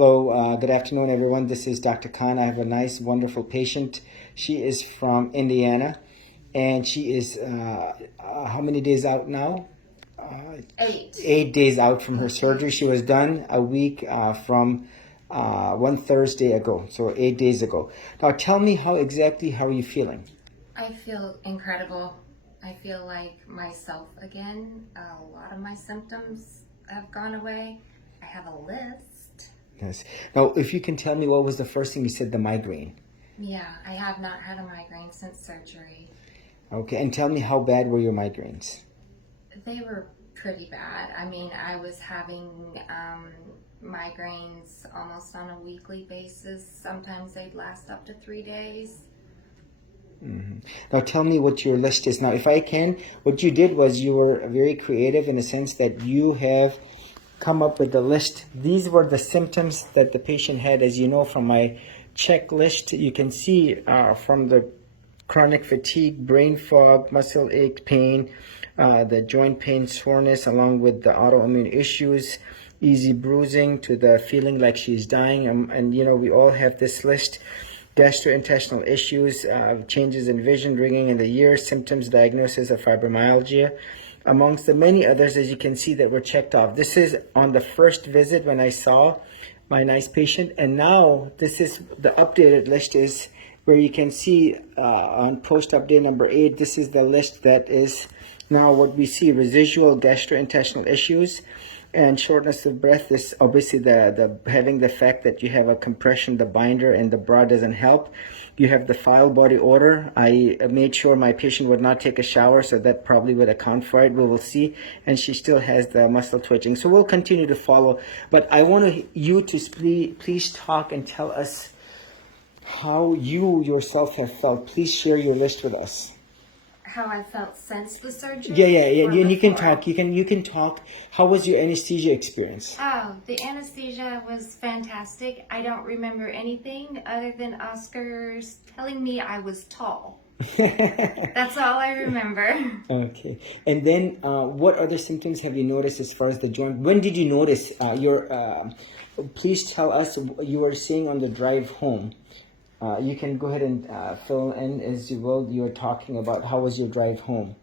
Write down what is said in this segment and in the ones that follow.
Hello, good afternoon, everyone. This is Dr. Khan. I have a nice, wonderful patient. She is from Indiana, and she is how many days out now? 8. 8 days out from her surgery. She was done a week from one Thursday ago, so 8 days ago. Now, tell me how are you feeling? I feel incredible. I feel like myself again. A lot of my symptoms have gone away. I have a list. Yes. Now, if you can tell me what was the first thing you said, the migraine. Yeah, I have not had a migraine since surgery. Okay, and tell me how bad were your migraines? They were pretty bad. I mean, I was having migraines almost on a weekly basis. Sometimes they'd last up to 3 days. Mm-hmm. Now tell me what your list is. Now, if I can, what you did was you were very creative in the sense that you have come up with a list. These were the symptoms that the patient had. As you know from my checklist, you can see from the chronic fatigue, brain fog, muscle ache, pain, the joint pain, soreness, along with the autoimmune issues, easy bruising, to the feeling like she's dying. And you know, we all have this list. Gastrointestinal issues, changes in vision, ringing in the ears, symptoms, diagnosis of fibromyalgia, amongst the many others, as you can see, that were checked off. This is on the first visit when I saw my nice patient, and now this is the updated list, is where you can see on post update number 8, this is the list that is now what we see: residual gastrointestinal issues and shortness of breath. Is obviously the having the fact that you have a compression, the binder and the bra doesn't help. You have the foul body odor. I made sure my patient would not take a shower, so that probably would account for it. We will see. And she still has the muscle twitching. So we'll continue to follow. But I want you to please talk and tell us how you yourself have felt. Please share your list with us. How I felt since the surgery? Yeah. And you can before? talk. You can talk. How was your anesthesia experience? Oh, the anesthesia was fantastic. I don't remember anything other than Oscar's telling me I was tall. That's all I remember. Okay. And then what other symptoms have you noticed as far as the joint? When did you notice please tell us, you were saying on the drive home. You can go ahead and fill in as you will. You were talking about how was your drive home?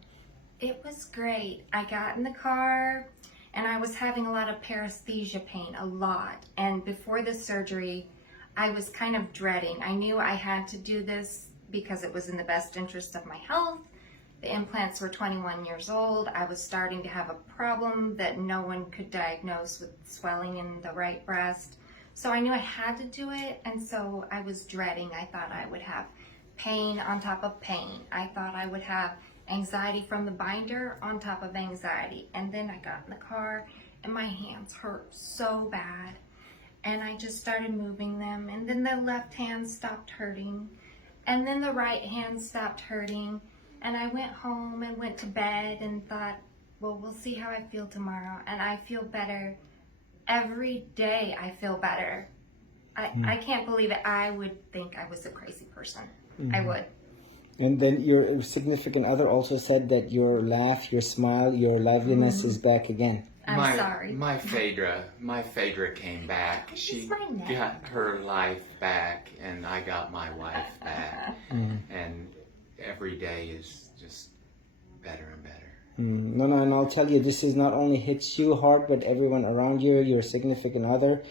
It was great. I got in the car and I was having a lot of paresthesia pain, a lot. And before the surgery, I was kind of dreading. I knew I had to do this because it was in the best interest of my health. The implants were 21 years old. I was starting to have a problem that no one could diagnose, with swelling in the right breast. So I knew I had to do it, and so I was dreading. I thought I would have pain on top of pain. I thought I would have anxiety from the binder on top of anxiety. And then I got in the car, and my hands hurt so bad. And I just started moving them, and then the left hand stopped hurting, and then the right hand stopped hurting. And I went home and went to bed and thought, well, we'll see how I feel tomorrow. And I feel better. Every day I feel better. I can't believe it. I would think I was a crazy person. I would. And then your significant other also said that your laugh, your smile, your liveliness is back again. I'm sorry. My Phaedra came back. She my name. got her life back, and I got my life back. And every day is just better and better. No, and I'll tell you, this is not only hits you hard, but everyone around you, your significant other.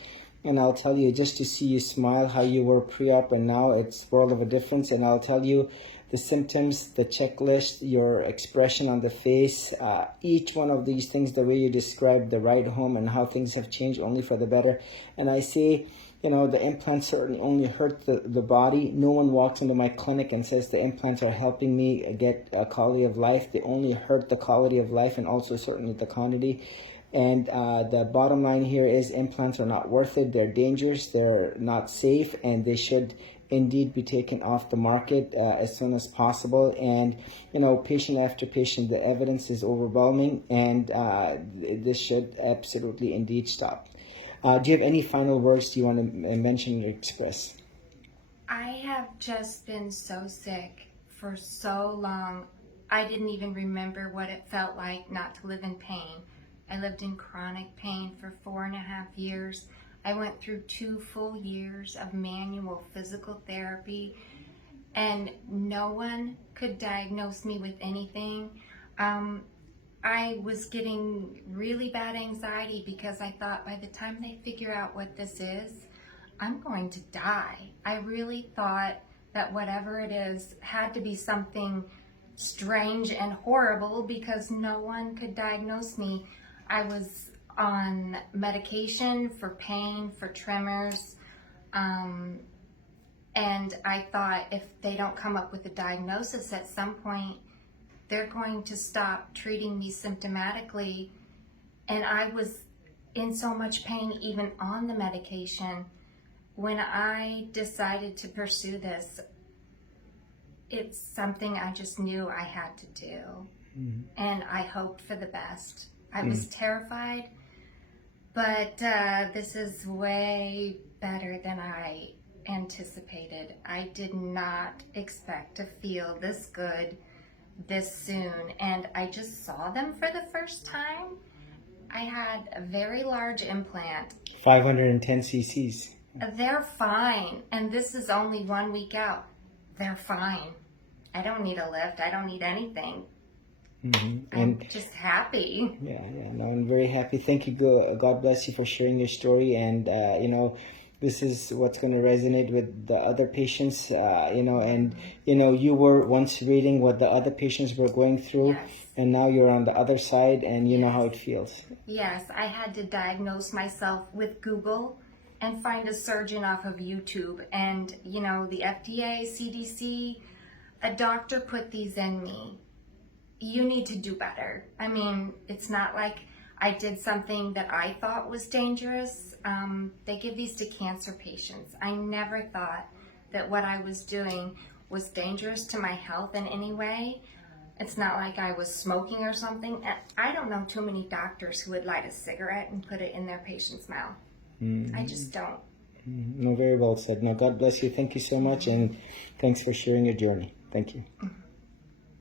And I'll tell you, just to see you smile, how you were pre-op and now, it's world of a difference. And I'll tell you, the symptoms, the checklist, your expression on the face, each one of these things, the way you described the ride home and how things have changed only for the better. And I say, you know, the implants certainly only hurt the body. No one walks into my clinic and says the implants are helping me get a quality of life. They only hurt the quality of life and also certainly the quantity. And the bottom line here is implants are not worth it. They're dangerous. They're not safe, and they should indeed be taken off the market as soon as possible. And you know, patient after patient, the evidence is overwhelming, and this should absolutely indeed stop. Do you have any final words you want to mention or express? I have just been so sick for so long. I didn't even remember what it felt like not to live in pain. I lived in chronic pain for 4.5 years. I went through 2 full years of manual physical therapy, and no one could diagnose me with anything. I was getting really bad anxiety because I thought by the time they figure out what this is, I'm going to die. I really thought that whatever it is had to be something strange and horrible because no one could diagnose me. I was on medication for pain, for tremors, and I thought if they don't come up with a diagnosis at some point, they're going to stop treating me symptomatically. And I was in so much pain even on the medication. When I decided to pursue this, it's something I just knew I had to do. And I hoped for the best. I was terrified, but this is way better than I anticipated. I did not expect to feel this good this soon, and I just saw them for the first time. I had a very large implant. 510 cc's. They're fine, and this is only 1 week out. They're fine. I don't need a lift. I don't need anything. I'm just happy. Yeah, no, I'm very happy. Thank you. God bless you for sharing your story. And, this is what's going to resonate with the other patients, and, you were once reading what the other patients were going through. Yes. And now you're on the other side and you know how it feels. Yes, I had to diagnose myself with Google and find a surgeon off of YouTube. And, the FDA, CDC, a doctor put these in me. You need to do better. I mean, it's not like I did something that I thought was dangerous. They give these to cancer patients. I never thought that what I was doing was dangerous to my health in any way. It's not like I was smoking or something. I don't know too many doctors who would light a cigarette and put it in their patient's mouth. I just don't. No, very well said. No, God bless you. Thank you so much. And thanks for sharing your journey. Thank you.